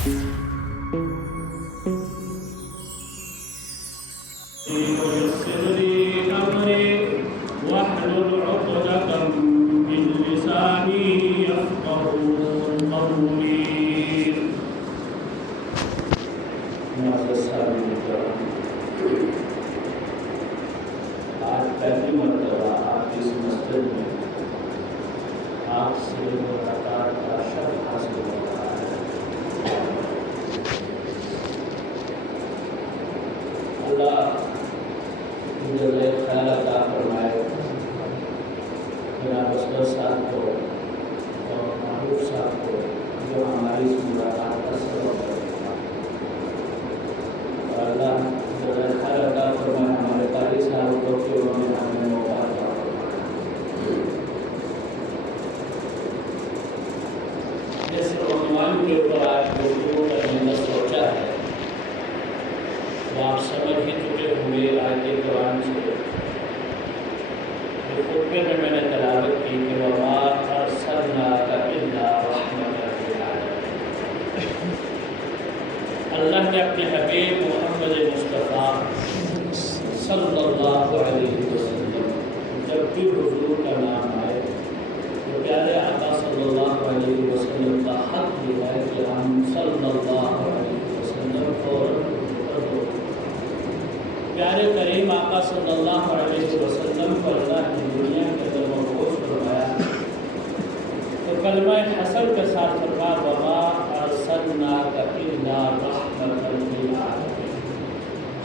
ويسر لي أمري واحلل عقدة من لساني يفقهوا قولي. آج پہلی مرتبہ آپ اس مسجد میں آپ سے ملاقات کا شرف حاصل ہو رہا ہے. اللہ مجھے خیال عطا فرمائے. جناب اصغر صاحب کو اور معروف صاحب کو جو ہماری اس ملاقات کا سبب بنا، اور اللہ مجھے خیال عطا فرمائے ہمارے قاری صاحب کو کہ انہوں نے ہمیں موقع عطا فرمایا. جس عنوان کے اوپر آج گفتگو کرنے کا سوچا ہے وہ آپ سمجھ ہی چکے ہوں گے آیت قرآن سے. خطبے میں نے تلاوت کی کہ وَمَا أَرْسَلْنَاكَ إِلَّا رَحْمَةً لِلْعَالَمِينَ. اللہ نے اپنے حبیب محمد مصطفیٰ صلی اللہ علیہ وسلم جب بھی حضور کا نام آئے تو پیارے آقا صلی اللہ علیہ وسلم کا حق یہ ہے کہ ہم صلی اللہ علیہ وسلم فوراً پیارے کریم آقا صلی اللہ علیہ وسلم کو اللہ کی دنیا کے اندر مبعوث فرمایا تو کلمہ حسن کے ساتھ فرمایا وَمَا أَرْسَلْنَاكَ إِلَّا رَحْمَةً لِلْعَالَمِينَ.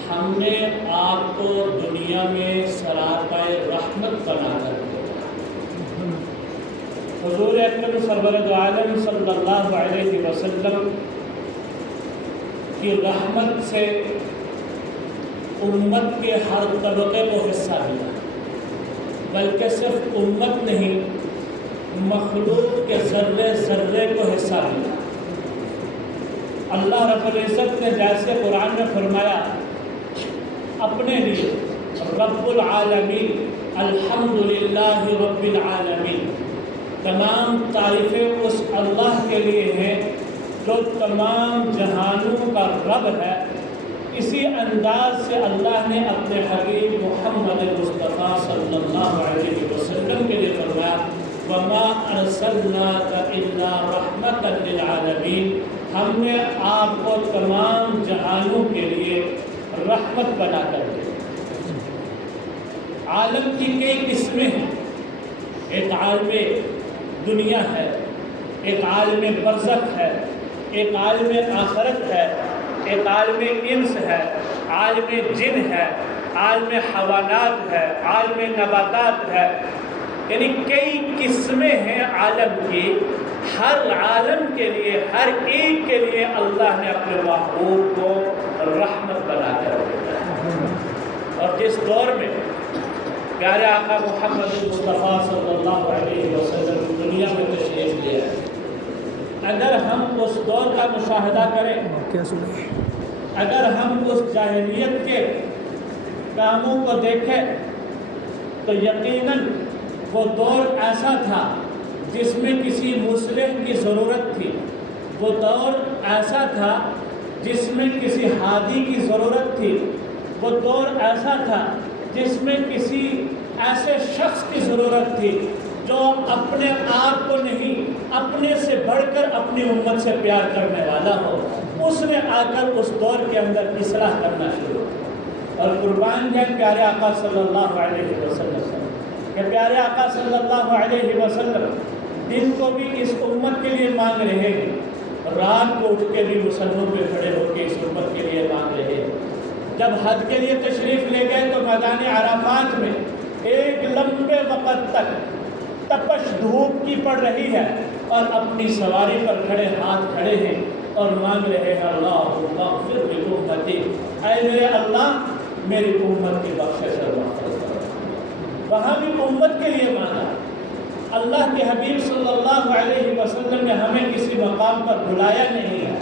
ہم نے آپ کو دنیا میں سراپائے رحمت بنا کر دیا. حضور اکرم سرور عالم صلی اللہ علیہ وسلم کی رحمت سے امت کے ہر طبقے کو حصہ ملا، بلکہ صرف امت نہیں مخلوق کے ذرے ذرے کو حصہ ملا. اللہ رب العزت نے جیسے قرآن میں فرمایا اپنے لیے رب العالمین الحمدللہ رب العالمین، تمام تعریفیں اس اللہ کے لیے ہیں جو تمام جہانوں کا رب ہے. اسی انداز سے اللہ نے اپنے حبیب محمد مصطفیٰ صلی اللہ علیہ وسلم کے لیے فرمایا وَمَا أَرْسَلْنَاكَ إِلَّا رَحْمَةً لِلْعَالَمِينَ. ہم نے آپ کو تمام جہانوں کے لیے رحمت بنا کر دیا. عالم کی کئی قسمیں ہیں. ایک عالم دنیا ہے، ایک عالم برزخ ہے، ایک عالم آخرت ہے، ایک عالم انس ہے، عالم جن ہے، عالم حیوانات ہے، عالم نباتات ہے. یعنی کئی قسمیں ہیں عالم کی. ہر عالم کے لیے، ہر ایک کے لیے اللہ نے اپنے محبوب کو رحمت بنا کر دیا. اور جس دور میں پیارے آقا محمد مصطفیٰ صلی اللہ علیہ وسلم دنیا میں تشریف لے آئے، اگر ہم اس دور کا مشاہدہ کریں، اگر ہم اس جاہلیت کے کاموں کو دیکھیں تو یقیناً وہ دور ایسا تھا جس میں کسی مصلح کی ضرورت تھی. وہ دور ایسا تھا جس میں کسی ہادی کی ضرورت تھی. وہ دور ایسا تھا جس میں کسی ایسے شخص کی ضرورت تھی جو اپنے آپ کو نہیں، اپنے سے بڑھ کر اپنی امت سے پیار کرنے والا ہو. اس نے آ کر اس دور کے اندر اصلاح کرنا شروع کیا. اور قربان جائیں پیارے آقا صلی اللہ علیہ وسلم کہ پیارے آقا صلی اللہ علیہ وسلم دن کو بھی اس امت کے لیے مانگ رہے ہیں، رات کو اٹھ کے بھی مسلموں پہ کھڑے ہو کے اس امت کے لیے مانگ رہے ہیں. جب حج کے لیے تشریف لے گئے تو میدان عرفات میں ایک لمبے وقت تک تپش دھوپ کی پڑ رہی ہے اور اپنی سواری پر کھڑے ہاتھ کھڑے ہیں اور مانگ رہے ہیں اللہم اغفر لامتی، اے میرے اللہ میری امت کی بخشش اور مغفرت کرو. وہاں بھی امت کے لیے مانگا. اللہ کے حبیب صلی اللہ علیہ وسلم نے ہمیں کسی مقام پر بلایا نہیں ہے،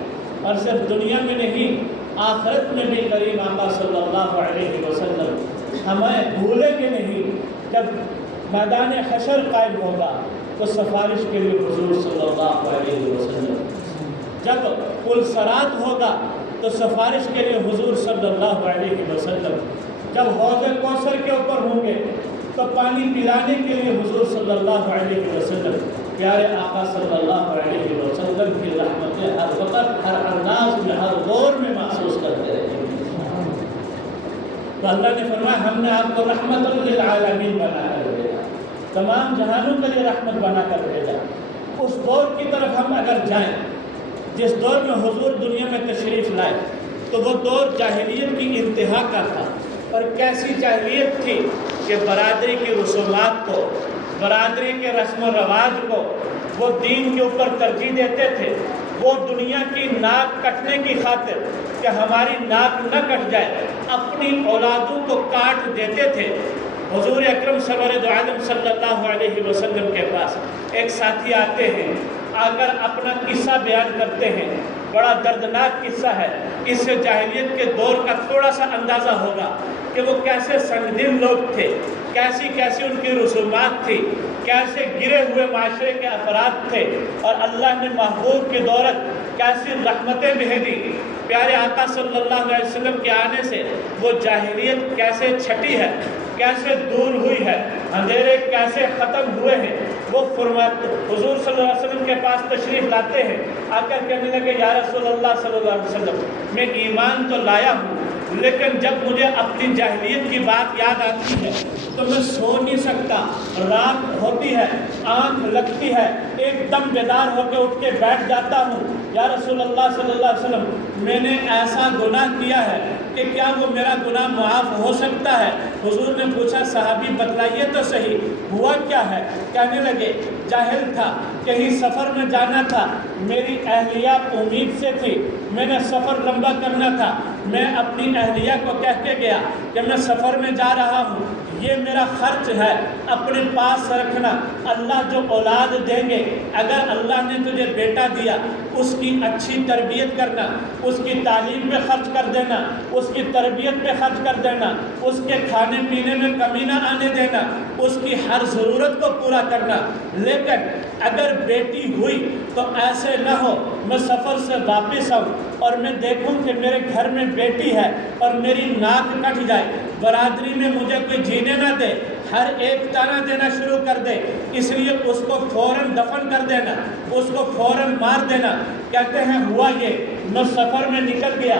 اور صرف دنیا میں نہیں آخرت میں بھی کریم آقا صلی اللہ علیہ وسلم ہمیں بھولے کہ نہیں. جب میدان حشر قائم ہوگا تو سفارش کے لیے حضور صلی اللہ علیہ وسلم جب پلسرات ہوگا تو سفارش کے لیے حضور صلی اللہ علیہ وسلم، جب حوض کوثر کے اوپر ہوں گے تو پانی پلانے کے لیے حضور صلی اللہ علیہ وسلم، پیارے آقا صلی اللہ علیہ وسلم کی رحمتیں ہر وقت، ہر انداز میں، ہر دور میں محسوس کرتے رہیں گے۔ تو اللہ نے فرمایا ہم نے آپ کو رحمت للعالمین بنا کر بھیجا، تمام جہانوں کے لیے رحمت بنا کر بھیجا۔ اس دور کی طرف ہم اگر جائیں جس دور میں حضور دنیا میں تشریف لائے تو وہ دور جاہلیت کی انتہا کا تھا، اور کیسی جاہلیت تھی کہ برادری کی رسومات کو، برادری کے رسم و رواج کو وہ دین کے اوپر ترجیح دیتے تھے۔ وہ دنیا کی ناک کٹنے کی خاطر کہ ہماری ناک نہ کٹ جائے اپنی اولادوں کو کاٹ دیتے تھے۔ حضور اکرم سرور عالم صلی اللہ علیہ وسلم کے پاس ایک ساتھی آتے ہیں، آ کر اپنا قصہ بیان کرتے ہیں، بڑا دردناک قصہ ہے۔ اس سے جاہلیت کے دور کا تھوڑا سا اندازہ ہوگا کہ وہ کیسے سنگدل لوگ تھے، کیسی کیسی ان کی رسومات تھی، کیسے گرے ہوئے معاشرے کے افراد تھے، اور اللہ نے محبوب کی دولت کیسی رحمتیں بھیجی۔ پیارے آقا صلی اللہ علیہ وسلم کے آنے سے وہ جاہلیت کیسے چھٹی ہے، کیسے دور ہوئی ہے، اندھیرے کیسے ختم ہوئے ہیں۔ وہ حضور صلی اللہ علیہ وسلم کے پاس تشریف لاتے ہیں، آ کر کہنے لگے یا رسول اللہ صلی اللہ علیہ وسلم، میں ایمان تو لایا ہوں لیکن جب مجھے اپنی جاہلیت کی بات یاد آتی ہے تو میں سو نہیں سکتا، رات ہوتی ہے، آنکھ لگتی ہے، ایک دم بیدار ہو کے اٹھ کے بیٹھ جاتا ہوں۔ یا رسول اللہ صلی اللہ علیہ وسلم، میں نے ایسا گناہ کیا ہے کہ کیا وہ میرا گناہ معاف ہو سکتا ہے؟ حضور نے پوچھا صحابی بتلائیے تو صحیح، ہوا کیا ہے؟ کہنے لگے جاہل تھا، کہیں سفر میں جانا تھا، میری اہلیہ امید سے تھی، میں نے سفر لمبا کرنا تھا، میں اپنی اہلیہ کو کہہ کے گیا کہ میں سفر میں جا رہا ہوں، یہ میرا خرچ ہے، اپنے پاس رکھنا، اللہ جو اولاد دیں گے، اگر اللہ نے تجھے بیٹا دیا اس کی اچھی تربیت کرنا، اس کی تعلیم پہ خرچ کر دینا، اس کی تربیت پہ خرچ کر دینا، اس کے کھانے پینے میں کمی نہ آنے دینا، اس کی ہر ضرورت کو پورا کرنا۔ لیکن اگر بیٹی ہوئی تو ایسے نہ ہو میں سفر سے واپس آؤں اور میں دیکھوں کہ میرے گھر میں بیٹی ہے اور میری ناک کٹ جائے، برادری میں مجھے کوئی جینے نہ دے، ہر ایک طرح دینا شروع کر دے، اس لیے اس کو فوراً دفن کر دینا، اس کو فوراً مار دینا۔ کہتے ہیں ہوا یہ، میں سفر میں نکل گیا،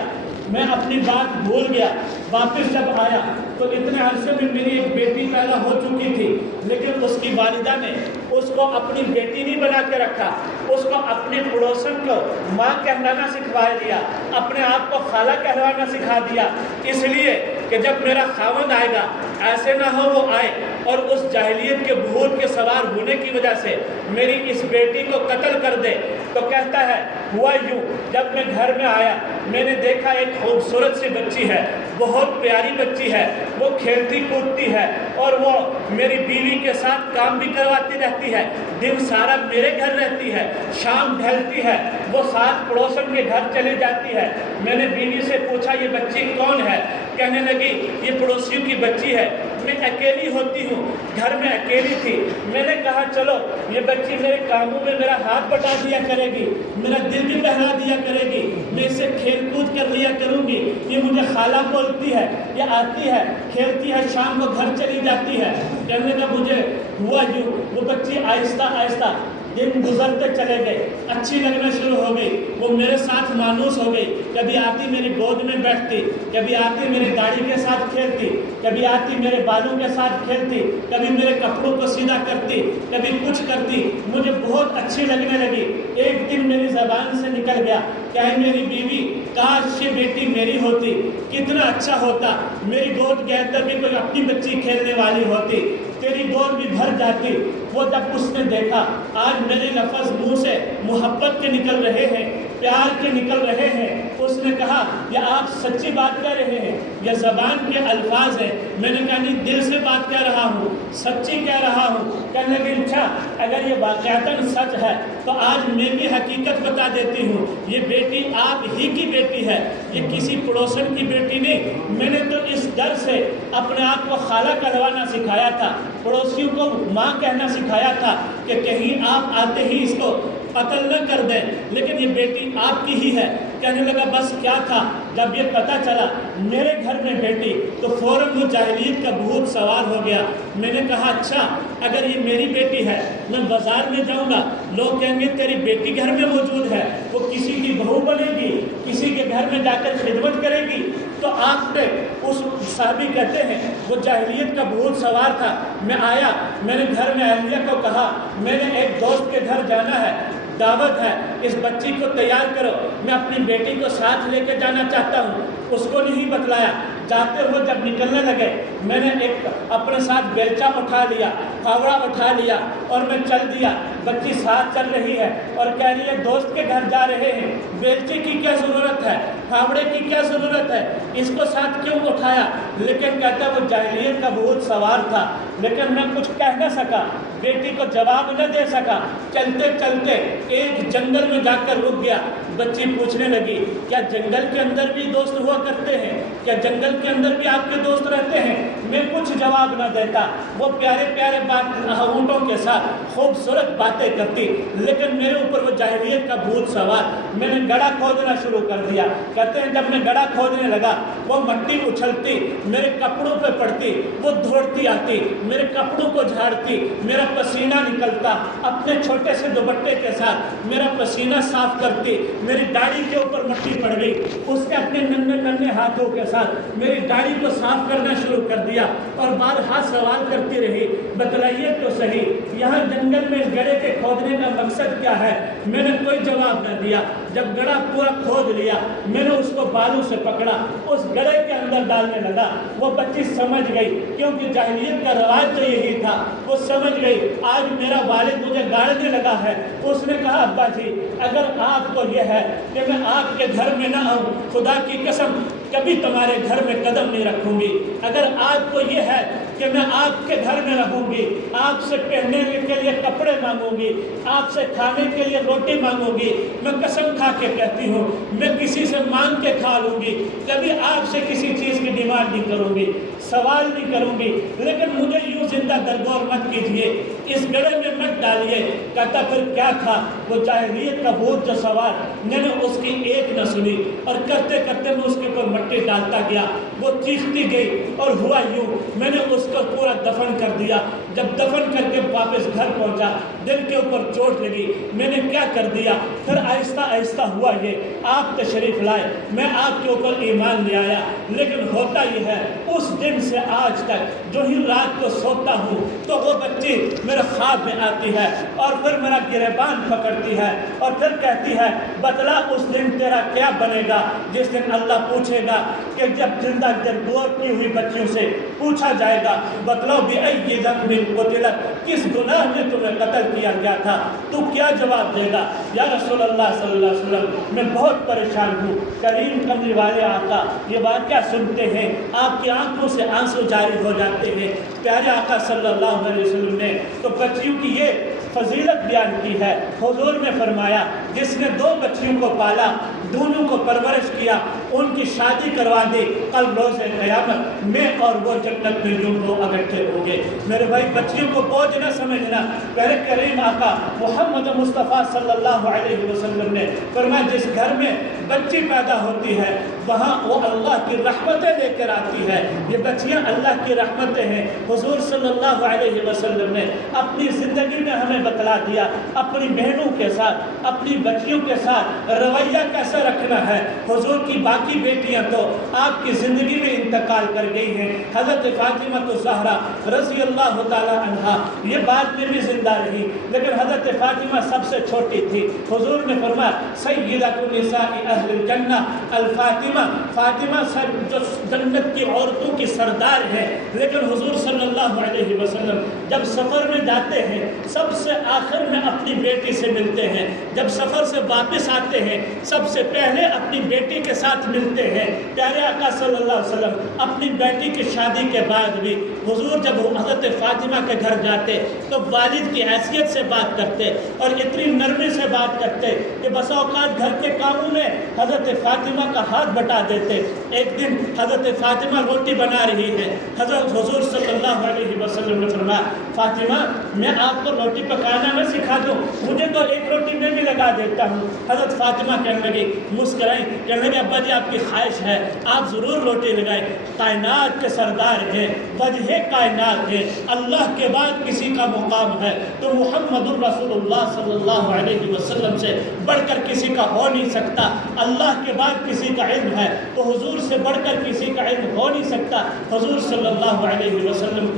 میں اپنی بات بھول گیا، واپس جب آیا تو اتنے عرصے میں میری ایک بیٹی پیدا ہو چکی تھی، لیکن اس کی والدہ نے اس کو اپنی بیٹی نہیں بنا کے رکھا، اس کو اپنے پڑوسن کو ماں کہلانا سکھوا دیا، اپنے آپ کو خالہ کہلوانا سکھا دیا، اس لیے کہ جب میرا خاوند آئے گا ایسے نہ ہو وہ آئے اور اس جاہلیت کے بھوت کے سوار ہونے کی وجہ سے میری اس بیٹی کو قتل کر دے۔ تو کہتا ہے ہوا یوں، جب میں گھر میں آیا میں نے دیکھا ایک خوبصورت سی بچی ہے، بہت پیاری بچی ہے، وہ کھیلتی کودتی ہے اور وہ میری بیوی کے ساتھ کام بھی کرواتی رہتی ہے، دن سارا میرے گھر رہتی ہے، شام ڈھلتی ہے وہ ساتھ پڑوسن کے گھر چلی جاتی ہے۔ میں نے بیوی سے پوچھا یہ بچی کون ہے؟ کہنے لگی یہ پڑوسیوں کی بچی ہے، میں اکیلی ہوتی ہوں، گھر میں اکیلی تھی، میں نے کہا چلو یہ بچی میرے کاموں میں میرا ہاتھ بٹا دیا کرے گی، میرا دل بھی بہلا دیا کرے گی، میں اسے کھیل کود کر لیا کروں گی، یہ مجھے خالہ بولتی ہے، یہ آتی ہے کھیلتی ہے، شام کو گھر چلی جاتی ہے۔ کہنے کا مجھے ہوا یوں، وہ بچی آہستہ آہستہ دن گزرتے چلے گئے، اچھی لگنا شروع ہو گئی، وہ میرے ساتھ مانوس ہو گئی، کبھی آتی میری گود میں بیٹھتی، کبھی آتی میری داڑھی کے ساتھ کھیلتی، کبھی آتی میرے بالوں کے ساتھ کھیلتی، کبھی میرے کپڑوں کو سیدھا کرتی، کبھی کچھ کرتی، مجھے بہت اچھی لگنے لگی۔ ایک دن میری زبان سے نکل گیا کہ میری بیوی کاش یہ بیٹی میری ہوتی، کتنا اچھا ہوتا، میری گود کے اندر بھی کوئی اپنی بچی کھیلنے والی ہوتی، تیری گود بھی بھر جاتی۔ وہ جب اس نے دیکھا آج میرے لفظ منہ سے محبت کے نکل رہے ہیں، پیار کے نکل رہے ہیں، اس نے کہا یہ آپ سچی بات کہہ رہے ہیں، یہ زبان کے الفاظ ہیں؟ میں نے کہا نہیں، دل سے بات کہہ رہا ہوں، سچی کہہ رہا ہوں۔ کہنے لگے اچھا اگر یہ واقعتاً سچ ہے تو آج میں بھی حقیقت بتا دیتی ہوں، یہ بیٹی آپ ہی کی بیٹی ہے، یہ کسی پڑوسن کی بیٹی نہیں۔ میں نے تو اس ڈر سے اپنے آپ کو خالہ کہلوانا سکھایا تھا، پڑوسیوں کو ماں کہنا سکھایا تھا کہ کہیں آپ آتے ہی اس کو قتل نہ کر دیں لیکن یہ بیٹی آپ کی ہی ہے۔ کہنے لگا بس کیا تھا، جب یہ پتہ چلا میرے گھر میں بیٹی تو فوراً وہ جاہلیت کا بھوت سوار ہو گیا۔ میں نے کہا اچھا اگر یہ میری بیٹی ہے میں بازار میں جاؤں گا، لوگ کہیں گے تیری بیٹی گھر میں موجود ہے، وہ کسی کی بہو بنے گی، کسی کے گھر میں جا کر خدمت کرے گی۔ تو آپ نے اس صحابی کہتے ہیں وہ جاہلیت کا بھوت سوار تھا، میں آیا، میں نے گھر میں اہلیہ کو کہا میں نے ایک دوست کے گھر جانا ہے، دعوت ہے، اس بچی کو تیار کرو، میں اپنی بیٹی کو ساتھ لے کے جانا چاہتا ہوں۔ اس کو نہیں بتلایا۔ جاتے ہوئے جب نکلنے لگے میں نے ایک اپنے ساتھ بیلچا اٹھا لیا، پھاوڑا اٹھا لیا اور میں چل دیا۔ بچی ساتھ چل رہی ہے اور کہہ رہی ہے دوست کے گھر جا رہے ہیں، بیلچے کی کیا ضرورت ہے، پھاوڑے کی کیا ضرورت ہے، اس کو ساتھ کیوں اٹھایا؟ لیکن کہتا وہ جاہلیت کا بہت سوار تھا، لیکن میں کچھ کہہ نہ سکا، بیٹی کو جواب نہ دے سکا۔ چلتے چلتے ایک جنگل میں جا کر رک گیا۔ بچی پوچھنے لگی کیا جنگل کے اندر بھی دوست ہوا کرتے ہیں، کیا جنگل کے اندر بھی آپ کے دوست رہتے ہیں؟ میں کچھ جواب نہ دیتا۔ وہ پیارے پیارے اونٹوں کے ساتھ خوبصورت باتیں کرتی، لیکن میرے اوپر وہ جاہلیت کا بھوت سوار۔ میں نے گڑھا کھودنا شروع کر دیا۔ کہتے ہیں جب میں گڑھا کھودنے لگا وہ مٹی اچھلتی میرے کپڑوں پہ پڑتی، وہ دوڑتی آتی میرے کپڑوں کو جھاڑتی، میرا پسینہ نکلتا، اپنے چھوٹے سے دوپٹے کے ساتھ میرا پسینہ صاف کرتی، میری داڑھی کے اوپر مٹی پڑ گئی، اس کے اپنے ننھے ننھے ہاتھوں کے ساتھ میری داڑھی کو صاف کرنا شروع کر دیا اور بارہا سوال کرتی رہی بتلائیے تو صحیح یہاں جنگل میں اس گڑھے کے کھودنے کا مقصد کیا ہے؟ میں نے کوئی جواب نہ دیا۔ جب گڑھا پورا کھود لیا میں نے اس کو بالوں سے پکڑا، اس گڑھے کے اندر ڈالنے لگا۔ وہ بچی سمجھ گئی کیونکہ جاہلیت کا رواج تو یہی تھا، وہ سمجھ گئی آج میرا والد مجھے گاڑنے لگا ہے۔ اس نے کہا ابا جی اگر آپ کو یہ ہے کہ میں آپ کے گھر میں نہ آؤں، خدا کی قسم کبھی تمہارے گھر میں قدم نہیں رکھوں گی۔ اگر آپ کو یہ ہے کہ میں آپ کے گھر میں رہوں گی، آپ سے پہننے کے لیے کپڑے مانگوں گی، آپ سے کھانے کے لیے روٹی مانگوں گی، میں قسم کھا کے کہتی ہوں میں کسی سے مانگ کے کھا لوں گی، کبھی آپ سے کسی چیز کی ڈیمانڈ نہیں کروں گی، سوال نہیں کروں گی، لیکن مجھے یوں زندہ درگور مت کیجیے، اس گڑھے میں مت ڈالیے۔ کہتا پھر کیا تھا؟ وہ جاہلیت کا بھوت جو سوار، میں نے اس کی ایک نہ سنی اور کرتے کرتے میں اس کے اوپر مٹی ڈالتا گیا، وہ چیختی گئی اور ہوا یوں میں نے اس کو پورا دفن کر دیا۔ جب دفن کر کے واپس گھر پہنچا دل کے اوپر چوٹ لگی، میں نے کیا کر دیا؟ پھر آہستہ آہستہ ہوا یہ آپ تشریف لائے، میں آپ کے اوپر ایمان لے آیا، لیکن ہوتا یہ ہے اس دن سے آج تک جو ہی رات کو سوتا ہوں تو وہ بچی میرے خواب میں آتی ہے اور پھر میرا گریبان پکڑتی ہے اور پھر کہتی ہے بتلا اس دن تیرا کیا بنے گا جس دن اللہ پوچھے گا کہ جب زندہ دور کی ہوئی بچیوں سے پوچھا جائے گا بتلاؤ بِأَيِّ ذَنبٍ قُتِلَتْ، کس گناہ میں تمہیں قتل کیا گیا تھا، تو کیا جواب دے گا؟ یا رسول اللہ صلی اللہ علیہ وسلم میں بہت پریشان ہوں، کریم کملی والے آقا یہ واقعہ سنتے ہیں آپ کی آنکھوں سے آنسو جاری ہو جاتے ہیں۔ پیارے آقا صلی اللہ علیہ وسلم نے تو بچیوں کی یہ فضیلت بیان کی ہے۔ حضور نے فرمایا جس نے 2 بچیوں کو پالا، دونوں کو پرورش کیا، ان کی شادی کروا دی، کل روز قیامت میں اور وہ جنت میں یوں دو اکٹھے ہوں گے۔ میرے بھائی بچیوں کو بوجھ نہ سمجھنا۔ پہلے کریم آقا محمد مصطفیٰ صلی اللہ علیہ وسلم نے فرمایا جس گھر میں بچی پیدا ہوتی ہے وہاں وہ اللہ کی رحمتیں لے کر آتی ہے، یہ بچیاں اللہ کی رحمتیں ہیں۔ حضور صلی اللہ علیہ وسلم نے اپنی زندگی میں ہمیں بتلا دیا اپنی بہنوں کے ساتھ، اپنی بچیوں کے ساتھ رویہ کیسے رکھنا ہے۔ حضور کی باقی بیٹیاں تو آپ کی زندگی میں انتقال کر گئی ہیں، حضرت فاطمہ الزہرا رضی اللہ تعالی عنہا یہ بعد میں بھی زندہ رہی، لیکن حضرت فاطمہ سب سے چھوٹی تھی۔ حضور نے فرمایا سیدۃ النساء اہل الجنہ الفاطمہ، فاطمہ جو جنت کی عورتوں کی سردار ہے، لیکن حضور صلی اللہ علیہ وسلم جب سفر میں جاتے ہیں سب سے آخر میں اپنی بیٹی سے ملتے ہیں۔ جب سفر سفر سے واپس آتے ہیں سب سے پہلے اپنی بیٹی کے ساتھ ملتے ہیں۔ پیارے آقا صلی اللہ علیہ وسلم اپنی بیٹی کی شادی کے بعد بھی حضور جب حضرت فاطمہ کے گھر جاتے تو والد کی حیثیت سے بات کرتے اور اتنی نرمی سے بات کرتے کہ بسا اوقات گھر کے کاموں میں حضرت فاطمہ کا ہاتھ بٹا دیتے۔ ایک دن حضرت فاطمہ روٹی بنا رہی ہے، حضرت حضور صلی اللہ علیہ وسلم نے فرمایا فاطمہ میں آپ کو روٹی پکانا میں سکھا دوں، مجھے تو ایک روٹی میں بھی لگا دیتا ہوں۔ حضرت فاطمہ کہنے لگی، مسکرائیں، کہنے لگے ابا جی آپ کی خواہش ہے آپ ضرور روٹی لگائیں، کائنات کے سردار ہیں، وجہ کائنات ہیں، اللہ کے بعد کسی کا مقام ہے تو محمد الرسول اللہ صلی اللہ علیہ وسلم سے بڑھ کر کسی کا ہو نہیں سکتا، اللہ کے بعد کسی کا علم ہے تو حضور سے بڑھ کر کسی کا علم ہو نہیں سکتا۔ حضور صلی اللہ علیہ وسلم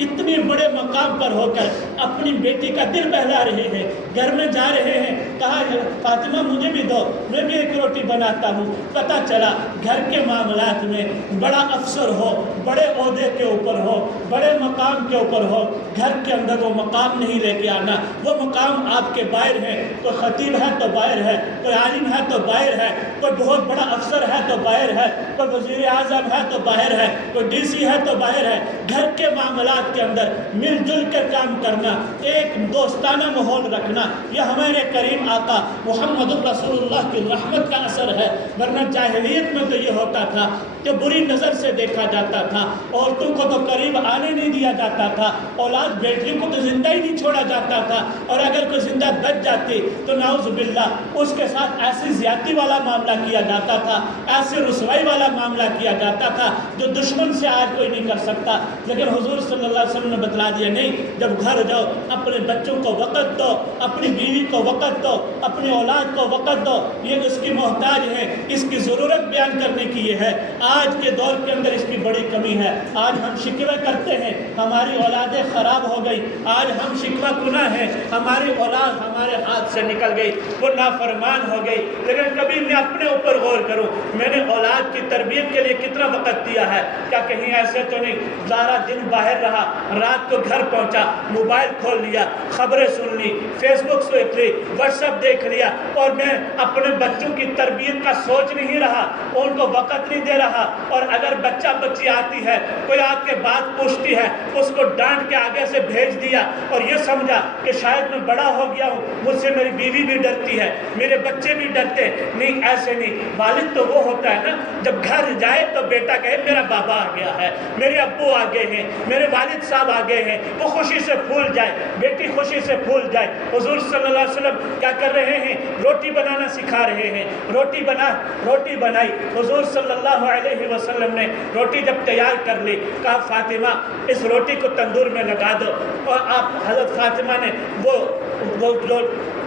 اتنے بڑے مقام پر ہو کر اپنی بیٹی کا دل بہلا رہے ہیں، گھر میں جا رہے ہیں، کہا فاطمہ مجھے بھی دو، میں بھی ایک روٹی بناتا ہوں۔ پتہ چلا گھر کے معاملات میں بڑا افسر ہو، بڑے عہدے کے اوپر ہو، بڑے مقام کے اوپر ہو، گھر کے اندر وہ مقام نہیں لے کے آنا، وہ مقام آپ کے باہر ہے۔ کوئی خطیب ہے تو باہر ہے، کوئی عالم ہے تو باہر ہے، کوئی بہت بڑا افسر ہے تو باہر ہے، کوئی وزیر اعظم ہے تو باہر ہے، کوئی ڈی سی ہے تو باہر ہے۔ گھر کے معاملات کے اندر مل جل کر کام کرنا، ایک دوستانہ ماحول رکھنا، یہ ہمارے کریم آقا محمد رسول اللہ کی رحمت کا اثر ہے۔ ورنہ جاہلیت میں تو یہ ہوتا تھا کہ بری نظر سے دیکھا جاتا تھا، عورتوں کو تو قریب آنے نہیں دیا جاتا تھا، اولاد بیٹیوں کو تو زندہ ہی نہیں چھوڑا جاتا تھا، اور اگر کوئی زندہ بچ جاتی تو نعوذ باللہ اس کے ساتھ ایسی زیادتی والا معاملہ کیا جاتا تھا، ایسی رسوائی والا معاملہ کیا جاتا تھا جو دشمن سے آج کوئی نہیں کر سکتا۔ لیکن حضور صلی اللہ علیہ وسلم نے بتلا دیا نہیں، جب گھر جاؤ اپنے بچوں کو وقت دو، اپنی بیوی کو وقت دو، اپنی اولاد کو وقت دو، یہ اس کی محتاج ہے، اس کی ضرورت بیان کرنے کی یہ ہے۔ آج کے دور کے اندر اس کی بڑی کمی ہے، آج ہم شکوے کرتے ہیں ہماری اولادیں خراب ہو گئی، آج ہم شکوہ کنا ہیں ہماری اولاد ہمارے ہاتھ سے نکل گئی، وہ نافرمان ہو گئی۔ لیکن کبھی میں اپنے اوپر غور کروں، میں نے اولاد کی تربیت کے لیے کتنا وقت دیا ہے؟ کیا کہیں ایسے تو نہیں سارا دن باہر رہا، رات کو گھر پہنچا، موبائل کھول لیا، خبریں سن لی، فیس بک دیکھ لی، واٹس ایپ دیکھ لیا، اور میں اپنے بچوں کی تربیت کا سوچ نہیں رہا، ان کو وقت نہیں دے رہا۔ اور اگر بچہ بچی آتی ہے، کوئی آ کے بات پوچھتی ہے، اس کو ڈانٹ کے آگے سے بھیج دیا اور یہ سمجھا کہ شاید میں بڑا ہو گیا ہوں، مجھ سے میری بیوی بھی ڈرتی ہے، میرے بچے بھی ڈرتے۔ نہیں، ایسے نہیں، والد تو وہ ہوتا ہے نا جب گھر جائے تو بیٹا کہے میرا بابا آ گیا ہے، میرے ابو آ گئے ہیں، میرے والد صاحب آ گئے ہیں، وہ خوشی سے پھول جائے، بیٹی خوشی سے پھول جائے۔ حضور صلی اللہ علیہ وسلم کیا کر رہے ہیں؟ روٹی بنانا سکھا رہے ہیں۔ روٹی بنائی، حضور صلی اللہ علیہ وسلم نے روٹی جب تیار کر لی، کہا فاطمہ اس روٹی کو تندور میں لگا دو، اور آپ حضرت فاطمہ نے وہ جو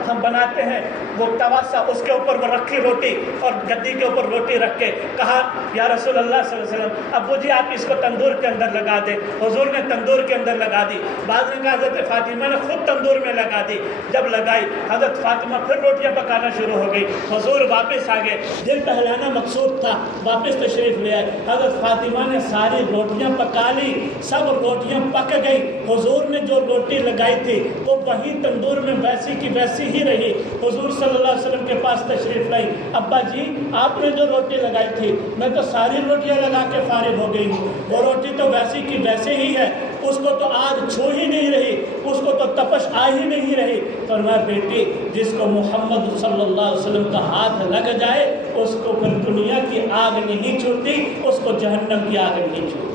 ہم بناتے ہیں وہ توا سا، اس کے اوپر وہ رکھی روٹی اور گدی کے اوپر روٹی رکھ کے کہا یا رسول اللہ صلی اللہ علیہ وسلم ابو جی آپ اس کو تندور کے اندر لگا دیں۔ حضور نے تندور کے اندر لگا دی، بعض نے کہا حضرت فاطمہ نے خود تندور میں لگا دی۔ جب لگائی حضرت فاطمہ پھر روٹیاں پکانا شروع ہو گئی، حضور واپس آ گئے، دل بہلانا مقصود تھا، واپس تشریف لے آئے۔ حضرت فاطمہ نے ساری روٹیاں پکا لی، سب روٹیاں پک گئی، حضور نے جو روٹی لگائی تھی وہ وہی تندور میں ویسی کی ویسی ہی رہی۔ حضور صلی اللہ علیہ وسلم کے پاس تشریف لائی، ابا جی آپ نے جو روٹی لگائی تھی میں تو ساری روٹیاں لگا کے فارغ ہو گئی ہوں، وہ روٹی تو ویسی کی ویسے ہی ہے، اس کو تو آگ چھو ہی نہیں رہی، اس کو تو تپش آ ہی نہیں رہی۔ فرمایا بیٹی جس کو محمد صلی اللہ علیہ وسلم کا ہاتھ لگ جائے اس کو پھر دنیا کی آگ نہیں چھوتی، اس کو جہنم کی آگ نہیں چھوتی۔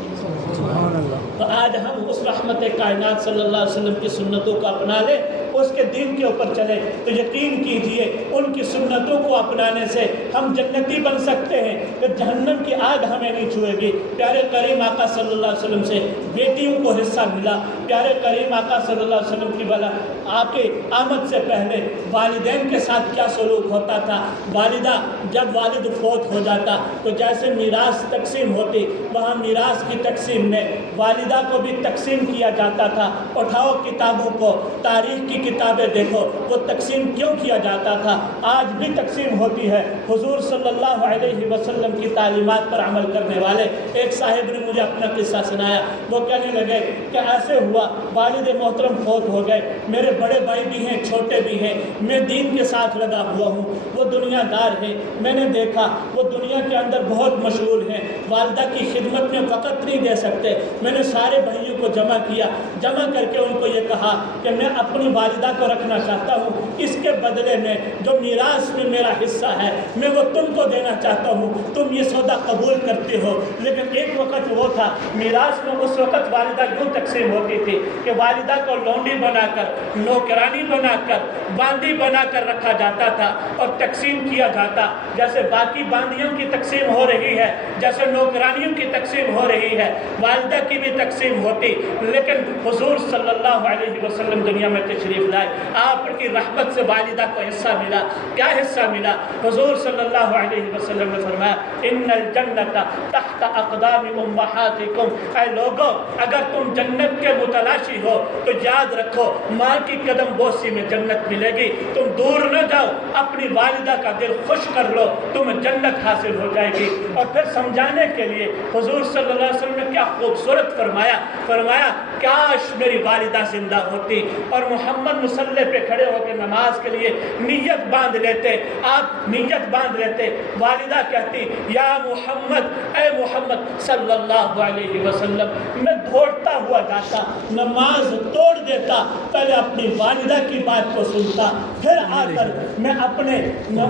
تو آج ہم اس رحمت کائنات صلی اللہ علیہ وسلم کی سنتوں کو اپنا لیں، اس کے دین کے اوپر چلے تو یقین کیجئے ان کی سنتوں کو اپنانے سے ہم جنتی بن سکتے ہیں کہ جہنم کی آگ ہمیں نہیں چھوئے گی۔ پیارے کریم آقا صلی اللہ علیہ وسلم سے بیٹیوں کو حصہ ملا۔ پیارے کریم آقا صلی اللہ علیہ وسلم کی بلا آپ کے آمد سے پہلے والدین کے ساتھ کیا سلوک ہوتا تھا؟ والدہ جب والد فوت ہو جاتا تو جیسے میراث تقسیم ہوتی، وہاں میراث کی تقسیم میں والدہ کو بھی تقسیم کیا جاتا تھا۔ اٹھاؤ کتابوں کو، تاریخ کی کتابیں دیکھو، وہ تقسیم کیوں کیا جاتا تھا؟ آج بھی تقسیم ہوتی ہے۔ حضور صلی اللہ علیہ وسلم کی تعلیمات پر عمل کرنے والے ایک صاحب نے مجھے اپنا قصہ سنایا، وہ وہ کہنے لگے کہ ایسے ہوا والد محترم فوت ہو گئے، میرے بڑے بھائی بھی ہیں چھوٹے بھی ہیں، میں دین کے ساتھ لگا ہوا ہوں، وہ دنیا دار ہیں، میں نے دیکھا وہ دنیا کے اندر بہت مشغول ہیں، والدہ کی خدمت میں وقت نہیں دے سکتے۔ میں نے سارے بھائیوں کو جمع کیا، جمع کر کے ان کو یہ کہا کہ میں اپنی والدہ کو رکھنا چاہتا ہوں، اس کے بدلے میں جو میراث میں میرا حصہ ہے میں وہ تم کو دینا چاہتا ہوں، تم یہ سودا قبول کرتے ہو۔ لیکن ایک وقت وہ تھا میراث میں اس وقت والدہ یوں تقسیم ہوتی تھی کہ والدہ کو لونڈی بنا کر، نوکرانی بنا کر، باندی بنا کر رکھا جاتا تھا اور تقسیم کیا جاتا، جیسے باقی باندیوں کی تقسیم ہو رہی ہے، جیسے نوکرانیوں کی تقسیم ہو رہی ہے، والدہ کی بھی تقسیم ہوتی۔ لیکن حضور صلی اللہ علیہ وسلم دنیا میں تشریف لائے، آپ کی رحمت سے والدہ کو حصہ ملا۔ کیا حصہ ملا؟ حضور صلی اللہ علیہ وسلم نے فرمایا ان الجنت تحت اقدام امہاتکم، اے لوگوں اگر تم جنت کے متلاشی ہو تو یاد رکھو ماں کی قدم بوسی میں جنت ملے گی، تم دور نہ جاؤ، اپنی والدہ کا دل خوش کر لو، تمہیں جنت حاصل ہو جائے گی۔ اور پھر سمجھانے کے لیے حضور صلی اللہ علیہ وسلم نے کیا خوبصورت فرمایا کاش میری والدہ زندہ ہوتی اور محمد مصلی پہ کھڑے ہو کے نماز کے لیے نیت باندھ لیتے، آپ نیت باندھ لیتے، والدہ کہتی یا محمد، اے محمد صلی اللہ علیہ وسلم، میں دوڑتا ہوا جاتا، نماز توڑ دیتا، پہلے اپنی والدہ کی بات کو سنتا، پھر آ کر میں اپنے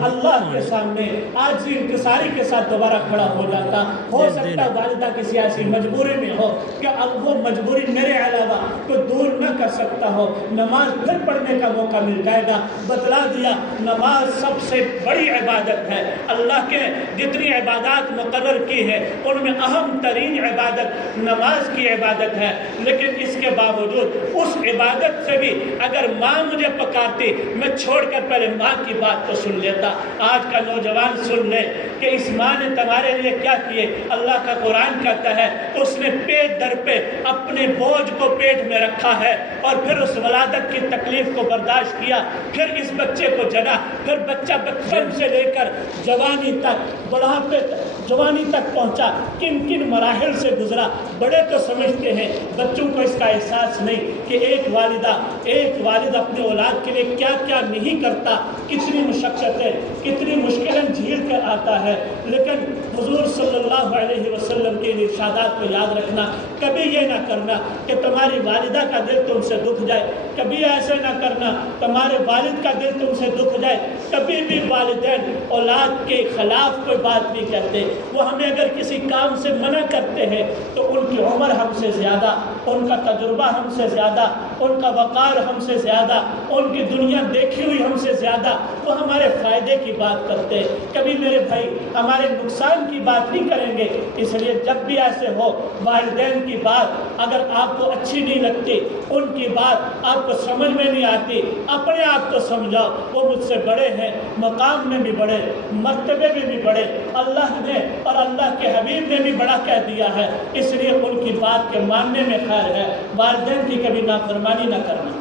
اللہ کے سامنے عاجزی انکساری کے ساتھ دوبارہ کھڑا ہو جاتا۔ ہو سکتا والدہ کسی ایسی مجبوری میں ہو کہ اب وہ مجبوری میرے علاوہ کوئی دور نہ کر سکتا ہو، نماز پھر پڑھنے کا موقع مل جائے گا۔ بتلا دیا نماز سب سے بڑی عبادت ہے، اللہ کے جتنی عبادات مقرر کی ہے ان میں اہم ترین عبادت نماز کی عبادت ہے، لیکن اس کے باوجود اس عبادت سے بھی اگر ماں مجھے پکارتی میں چھوڑ کر پہلے ماں کی بات کو سن لیتا۔ آج کا نوجوان سن لے کہ اس ماں نے تمہارے لیے کیا کیے، اللہ کا قرآن کہتا ہے اس نے پیٹ در پہ اپنے بوجھ کو پیٹ میں رکھا ہے اور پھر اس ولادت کی تکلیف کو برداشت کیا، پھر اس بچے کو جنا، پھر بچہ بچپن سے لے کر جوانی تک، بڑھاپے تک، جوانی تک پہنچا، کن کن مراحل سے گزرا۔ بڑے تو سمجھتے ہیں، بچوں کو اس کا احساس نہیں کہ ایک والد اپنے اولاد کے لیے کیا کیا نہیں کرتا، کتنی مشقتیں، کتنی مشکلیں جھیل کر آتا ہے۔ لیکن حضور صلی اللہ علیہ وسلم کے ارشادات کو یاد رکھنا، کبھی یہ نہ کرنا کہ تمہاری والدہ کا دل تم سے دکھ جائے، کبھی ایسے نہ کرنا تمہارے والد کا دل تم سے دکھ جائے۔ کبھی بھی والدین اولاد کے خلاف کوئی بات نہیں کرتے، وہ ہمیں اگر کسی کام سے منع کرتے ہیں تو ان کی عمر ہم سے زیادہ، ان کا تجربہ ہم سے زیادہ، ان کا وقار ہم سے زیادہ، ان کی دنیا دیکھی ہوئی ہم سے زیادہ، وہ ہمارے فائدے کی بات کرتے ہیں، کبھی میرے بھائی ہمارے نقصان کی بات نہیں کریں گے۔ اس لیے جب بھی ایسے ہو والدین کی بات اگر آپ کو اچھی نہیں لگتی، ان کی بات آپ کو سمجھ میں نہیں آتی، اپنے آپ کو سمجھاؤ وہ مجھ سے بڑے ہیں، مقام میں بھی بڑے، مرتبے میں بھی بڑے، اللہ نے اور اللہ کے حبیب نے بھی بڑا کہہ دیا ہے، اس لیے ان کی بات کے ماننے میں خیر ہے۔ والدین کی کبھی نافرمانی نہ کرنا۔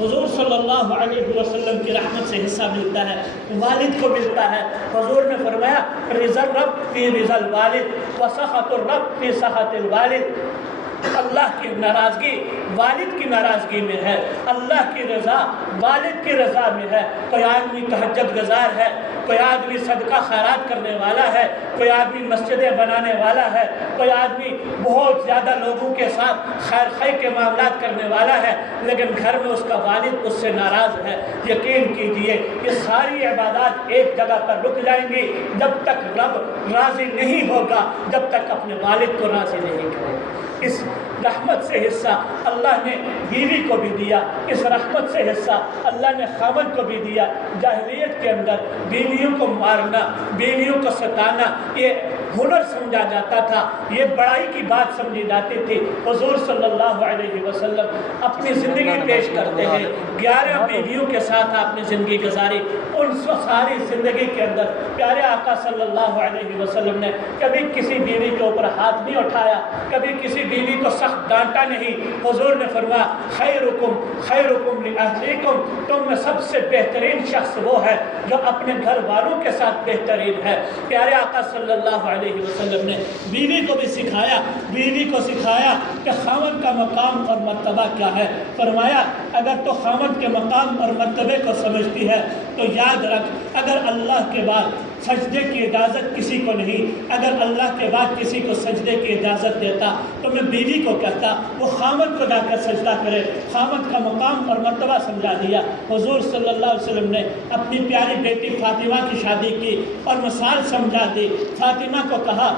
حضور صلی اللہ علیہ وسلم کی رحمت سے حصہ ملتا ہے، والد کو ملتا ہے۔ حضور نے فرمایا رضا الرب فی رضا الوالد وسخط الرب فی سخط الوالد، اللہ کی ناراضگی والد کی ناراضگی میں ہے، اللہ کی رضا والد کی رضا میں ہے۔ کوئی آدمی تہجد گزار ہے، کوئی آدمی صدقہ خیرات کرنے والا ہے، کوئی آدمی مسجدیں بنانے والا ہے، کوئی آدمی بہت زیادہ لوگوں کے ساتھ خیر خیر کے معاملات کرنے والا ہے، لیکن گھر میں اس کا والد اس سے ناراض ہے، یقین کیجئے یہ ساری عبادات ایک جگہ پر رک جائیں گی جب تک رب راضی نہیں ہوگا، جب تک اپنے والد کو راضی نہیں کرے گا۔ اس رحمت سے حصہ اللہ نے بیوی کو بھی دیا، اس رحمت سے حصہ اللہ نے خاوند کو بھی دیا۔ جاہلیت کے اندر بیویوں کو مارنا، بیویوں کو ستانا یہ ہنر سمجھا جاتا تھا، یہ بڑائی کی بات سمجھی جاتی تھی۔ حضور صلی اللہ علیہ وسلم اپنی زندگی پیش کرتے ہیں، 11 بیویوں کے ساتھ آپ نے زندگی گزاری، ان ساری زندگی کے اندر پیارے آقا صلی اللہ علیہ وسلم نے کبھی کسی بیوی کے اوپر ہاتھ نہیں اٹھایا، کبھی کسی بیوی کو سخت ڈانٹا نہیں۔ حضور نے فرمایا خیرکم لأہلیکم، تم میں سب سے بہترین شخص وہ ہے جو اپنے گھر والوں کے ساتھ بہترین ہے۔ پیارے آقا صلی اللہ علیہ وسلم نے بیوی کو بھی سکھایا، بیوی کو سکھایا کہ خاوند کا مقام اور مرتبہ کیا ہے۔ فرمایا اگر تو خاوند کے مقام اور مرتبے کو سمجھتی ہے تو یاد رکھ، اگر اللہ کے بعد سجدے کی اجازت کسی کو نہیں، اگر اللہ کے بعد کسی کو سجدے کی اجازت دیتا تو میں بیوی کو کہتا وہ خاوند کو جا کر سجدہ کرے، خاوند کا مقام اور مرتبہ سمجھا دیا۔ حضور صلی اللہ علیہ وسلم نے اپنی پیاری بیٹی فاطمہ کی شادی کی اور مثال سمجھا دی۔ فاطمہ کو کہا،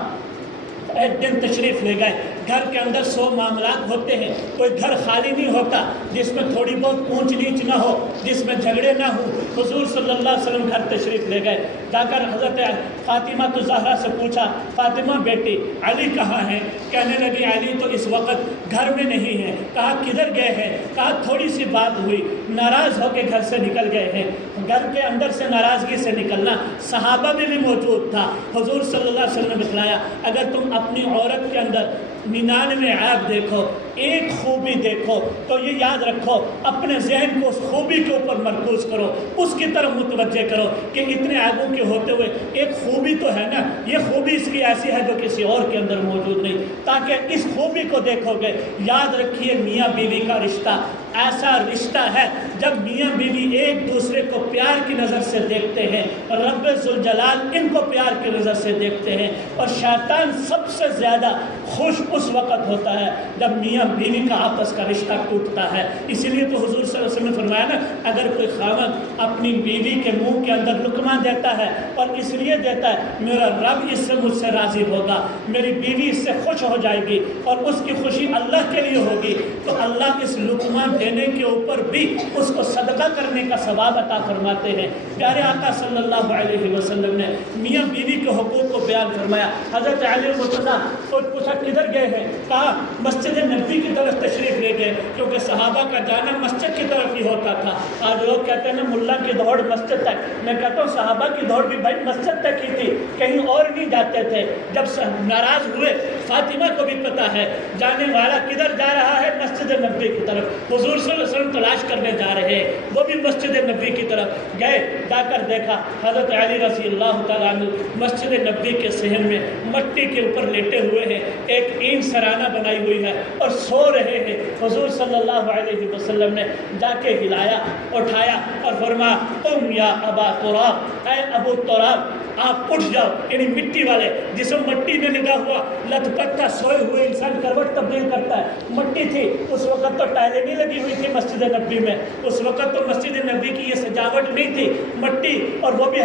ایک دن تشریف لے گئے، گھر کے اندر 100 معاملات ہوتے ہیں، کوئی گھر خالی نہیں ہوتا جس میں تھوڑی بہت اونچ نیچ نہ ہو، جس میں جھگڑے نہ ہوں۔ حضور صلی اللہ علیہ وسلم گھر تشریف لے گئے، جا کر حضرت فاطمہ تو زہرا سے پوچھا، فاطمہ بیٹی علی کہاں ہیں؟ کہنے لگی علی تو اس وقت گھر میں نہیں ہے۔ کہا کدھر گئے ہیں؟ کہا تھوڑی سی بات ہوئی، ناراض ہو کے گھر سے نکل گئے ہیں۔ گھر کے اندر سے ناراضگی سے نکلنا صحابہ میں بھی موجود تھا۔ حضور صلی اللہ علیہ وسلم نے بتلایا اگر تم اپنی عورت کے اندر 99 عیب دیکھو، ایک خوبی دیکھو تو یہ یاد رکھو، اپنے ذہن کو اس خوبی کے اوپر مرکوز کرو، اس کی طرف متوجہ کرو کہ اتنے عیبوں کے ہوتے ہوئے ایک خوبی تو ہے نا، یہ خوبی اس کی ایسی ہے جو کسی اور کے اندر موجود نہیں، تاکہ اس خوبی کو دیکھو گے۔ یاد رکھیے میاں بیوی کا رشتہ ایسا رشتہ ہے جب میاں بیوی ایک دوسرے کو پیار کی نظر سے دیکھتے ہیں، رب ذوالجلال ان کو پیار کی نظر سے دیکھتے ہیں، اور شیطان سب سے زیادہ خوش اس وقت ہوتا ہے جب میاں بیوی کا آپس کا رشتہ ٹوٹتا ہے۔ اسی لیے تو حضور صلی اللہ علیہ وسلم نے فرمایا نا، اگر کوئی خاوند اپنی بیوی کے منہ کے اندر لقمہ دیتا ہے اور اس لیے دیتا ہے میرا رب اس سے مجھ سے راضی ہوگا، میری بیوی اس سے خوش ہو جائے گی اور اس کی خوشی اللہ کے لیے ہوگی، تو اللہ اس لقمہ دینے کے اوپر بھی اس کو صدقہ کرنے کا ثواب عطا فرماتے ہیں۔ پیارے آقا صلی اللہ علیہ وسلم نے میاں بیوی کے حقوق کو بیان فرمایا۔ حضرت علی مرتضیٰ کو پوچھا کدھر گئے ہیں؟ کہا مسجد نبی کی طرف تشریف لے گئے، کیونکہ صحابہ کا جانا مسجد کی طرف ہی ہوتا تھا۔ آج لوگ کہتے ہیں نا ملا کی دوڑ مسجد تک، میں کہتا ہوں صحابہ کی دوڑ بھی بھائی مسجد تک ہی تھی، کہیں اور نہیں جاتے تھے۔ جب ناراض ہوئے فاطمہ کو بھی پتا ہے جانے والا کدھر جا رہا ہے، مسجد نبی کی طرف۔ حضور صلی اللہ علیہ وسلم تلاش کرنے جا رہے ہیں، وہ بھی مسجد نبی کی طرف گئے، جا کر دیکھا حضرت علی رضی اللہ تعالیٰ عنہ مسجد نبی کے صحن میں مٹی کے اوپر لیٹے ہوئے ہیں، ایک اینٹ سرانہ بنائی ہوئی ہے اور سو رہے ہیں۔ حضور صلی اللہ علیہ وسلم نے جا کے ہلایا، اٹھایا اور فرمایا قم یا ابا تراب، اے ابو تراب آپ اٹھ جاؤ، یعنی مٹی والے جسم مٹی میں لگا ہوا لت پتہ سوئے ہوئے انسان کروٹ تبدیل کرتا ہے، مٹی تھی اس وقت تو ٹائلیں نہیں لگی ہوئی تھی مسجد نبی میں، اس وقت تو مسجد نبی کی یہ سجاوٹ نہیں تھی، مٹی اور وہ بھی